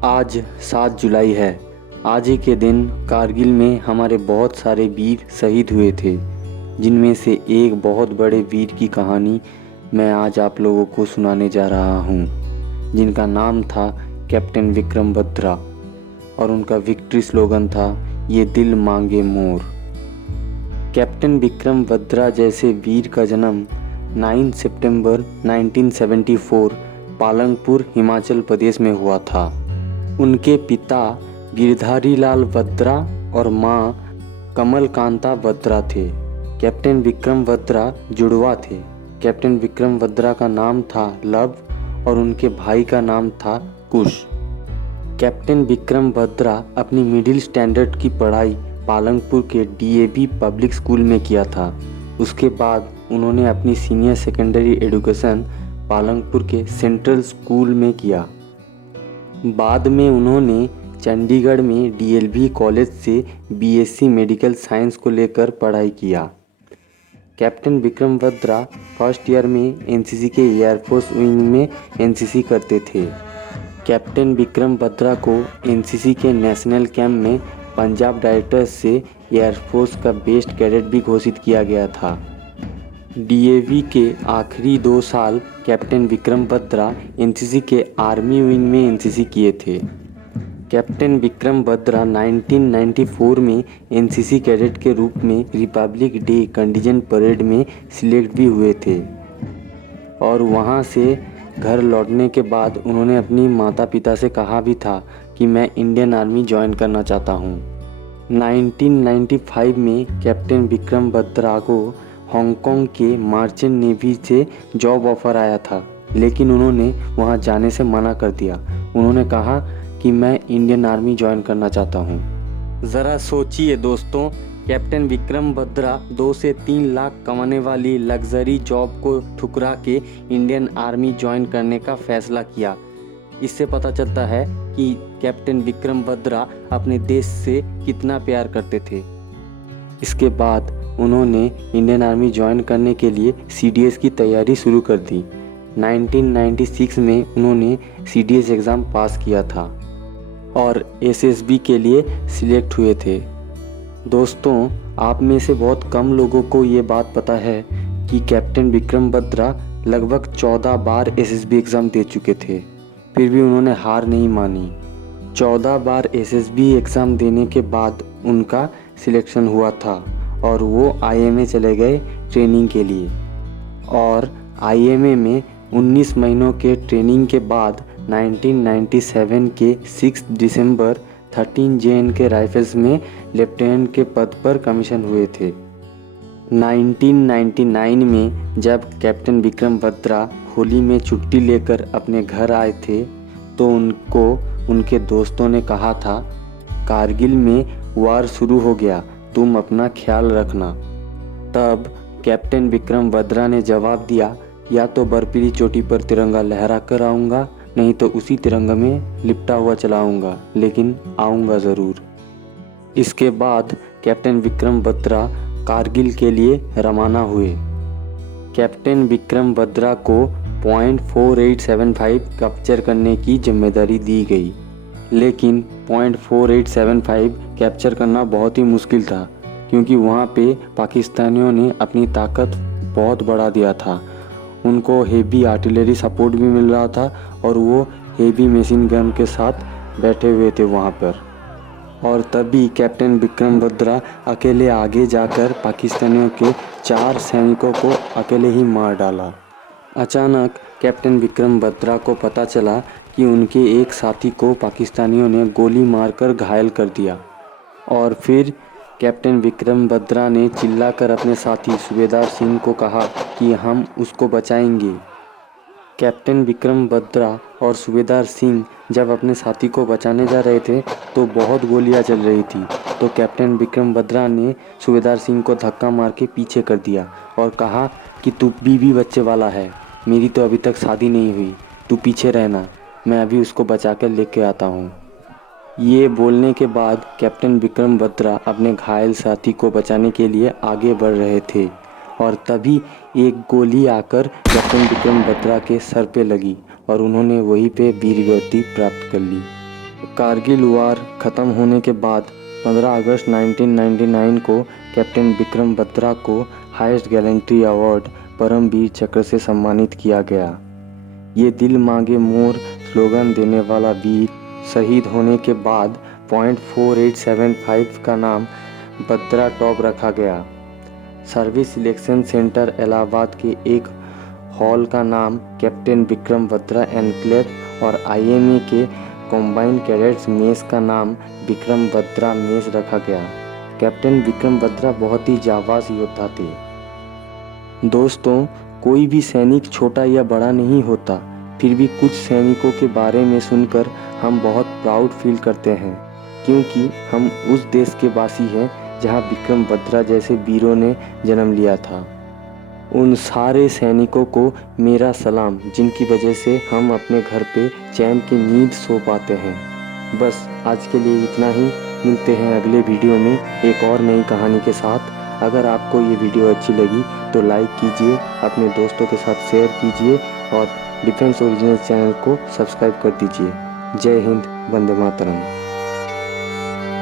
आज 7 जुलाई है। आज ही के दिन कारगिल में हमारे बहुत सारे वीर शहीद हुए थे, जिनमें से एक बहुत बड़े वीर की कहानी मैं आज आप लोगों को सुनाने जा रहा हूँ, जिनका नाम था कैप्टन विक्रम बत्रा और उनका विक्ट्री स्लोगन था ये दिल मांगे मोर। कैप्टन विक्रम बत्रा जैसे वीर का जन्म 9 सितंबर 1974 पालनपुर हिमाचल प्रदेश में हुआ था। उनके पिता गिरधारी लाल बत्रा और मां कमलकांता बत्रा थे। कैप्टन विक्रम बत्रा जुड़वा थे। कैप्टन विक्रम बत्रा का नाम था लव और उनके भाई का नाम था कुश। कैप्टन विक्रम बत्रा अपनी मिडिल स्टैंडर्ड की पढ़ाई पालनपुर के डीएवी पब्लिक स्कूल में किया था। उसके बाद उन्होंने अपनी सीनियर सेकेंडरी एजुकेशन पालनपुर के सेंट्रल स्कूल में किया। बाद में उन्होंने चंडीगढ़ में डीएलवी कॉलेज से बीएससी मेडिकल साइंस को लेकर पढ़ाई किया। Captain Vikram Batra first year में एनसीसी के एयरफोर्स विंग में एनसीसी करते थे। कैप्टन विक्रम बत्रा को एनसीसी के नेशनल कैंप में पंजाब डायरेक्टर्स से एयरफोर्स का बेस्ट कैडेट भी घोषित किया गया था। डीएवी के आखिरी 2 साल कैप्टन विक्रम बत्रा एनसीसी के आर्मी विंग में एनसीसी किए थे। कैप्टन विक्रम बत्रा 1994 में एनसीसी कैडेट के रूप में रिपब्लिक डे कंटिजेंट परेड में सिलेक्ट भी हुए थे और वहां से घर लौटने के बाद उन्होंने अपनी माता पिता से कहा भी था कि मैं इंडियन आर्मी ज्वाइन करना चाहता हूं। 1995 में कैप्टन विक्रम बत्रा को हांगकांग के मर्चेंट नेवी से जॉब ऑफर आया था, लेकिन उन्होंने वहां जाने से मना कर दिया। उन्होंने कहा कि मैं इंडियन आर्मी ज्वाइन करना चाहता हूं। ज़रा सोचिए दोस्तों, कैप्टन विक्रम बत्रा 2 से 3 लाख कमाने वाली लग्जरी जॉब को ठुकरा के इंडियन आर्मी ज्वाइन करने का फैसला किया। इससे पता चलता है कि कैप्टन विक्रम बत्रा अपने देश से कितना प्यार करते थे। इसके बाद उन्होंने इंडियन आर्मी ज्वाइन करने के लिए सीडीएस की तैयारी शुरू कर दी। 1996 में उन्होंने सीडीएस एग्ज़ाम पास किया था और एसएसबी के लिए सिलेक्ट हुए थे। दोस्तों, आप में से बहुत कम लोगों को ये बात पता है कि कैप्टन विक्रम बत्रा लगभग 14 बार एसएसबी एग्ज़ाम दे चुके थे, फिर भी उन्होंने हार नहीं मानी। 14 बार एसएसबी एग्ज़ाम देने के बाद उनका सिलेक्शन हुआ था और वो आईएमए चले गए ट्रेनिंग के लिए और आईएमए में 19 महीनों के ट्रेनिंग के बाद 1997 के 6 दिसंबर 13 जेएनके राइफल्स में लेफ्टिनेंट के पद पर कमीशन हुए थे। 1999 में जब कैप्टन विक्रम बत्रा होली में छुट्टी लेकर अपने घर आए थे तो उनको उनके दोस्तों ने कहा था, कारगिल में वार शुरू हो गया, तुम अपना ख्याल रखना। तब कैप्टन विक्रम बत्रा ने जवाब दिया, या तो बर्फीली चोटी पर तिरंगा लहरा कर आऊँगा, नहीं तो उसी तिरंगा में लिपटा हुआ चलाऊँगा, लेकिन आऊँगा ज़रूर। इसके बाद कैप्टन विक्रम बत्रा कारगिल के लिए रवाना हुए। कैप्टन विक्रम बत्रा को .4875 कैप्चर करने की जिम्मेदारी दी गई, लेकिन .4875 कैप्चर करना बहुत ही मुश्किल था, क्योंकि वहाँ पे पाकिस्तानियों ने अपनी ताकत बहुत बढ़ा दिया था। उनको हेवी आर्टिलरी सपोर्ट भी मिल रहा था और वो हेवी मशीन गन के साथ बैठे हुए थे वहाँ पर। और तभी कैप्टन विक्रम बत्रा अकेले आगे जाकर पाकिस्तानियों के 4 सैनिकों को अकेले ही मार डाला। अचानक कैप्टन विक्रम बत्रा को पता चला कि उनके एक साथी को पाकिस्तानियों ने गोली मारकर घायल कर दिया और फिर कैप्टन विक्रम बत्रा ने चिल्लाकर अपने साथी सूबेदार सिंह को कहा कि हम उसको बचाएंगे। कैप्टन विक्रम बत्रा और सूबेदार सिंह जब अपने साथी को बचाने जा रहे थे तो बहुत गोलियां चल रही थी, तो कैप्टन विक्रम बत्रा ने सूबेदार सिंह को धक्का मार के पीछे कर दिया और कहा कि तू बीवी बच्चे वाला है, मेरी तो अभी तक शादी नहीं हुई, तू पीछे रहना, मैं अभी उसको बचा कर लेके आता हूँ। ये बोलने के बाद कैप्टन विक्रम बत्रा अपने घायल साथी को बचाने के लिए आगे बढ़ रहे थे और तभी एक गोली आकर कैप्टन विक्रम बत्रा के सर पे लगी और उन्होंने वहीं पे वीरगति प्राप्त कर ली। कारगिल वार ख़त्म होने के बाद 15 अगस्त 1999 को कैप्टन विक्रम बत्रा को हाईएस्ट गैलेंट्री अवार्ड परमवीर चक्र से सम्मानित किया गया। ये दिल मांगे मोर स्लोगन देने वाला वीर शहीद होने के बाद .4875 का नाम बत्रा टॉप रखा गया। सर्विस सिलेक्शन सेंटर इलाहाबाद के एक हॉल का नाम कैप्टन विक्रम बत्रा एनक्लेव और आईएमए के कॉम्बाइंड कैडेट्स मेस का नाम विक्रम बत्रा मेस रखा गया। कैप्टन विक्रम बत्रा बहुत ही जाबाज योद्धा थे। दोस्तों, कोई भी सैनिक छोटा या बड़ा नहीं होता, फिर भी कुछ सैनिकों के बारे में सुनकर हम बहुत प्राउड फील करते हैं, क्योंकि हम उस देश के वासी हैं जहां विक्रम बत्रा जैसे वीरों ने जन्म लिया था। उन सारे सैनिकों को मेरा सलाम, जिनकी वजह से हम अपने घर पे चैन की नींद सो पाते हैं। बस आज के लिए इतना ही। मिलते हैं अगले वीडियो में एक और नई कहानी के साथ। अगर आपको ये वीडियो अच्छी लगी तो लाइक कीजिए, अपने दोस्तों के साथ शेयर कीजिए और डिफेंस ओरिजिनल चैनल को सब्सक्राइब कर दीजिए। जय हिंद, वंदे मातरम।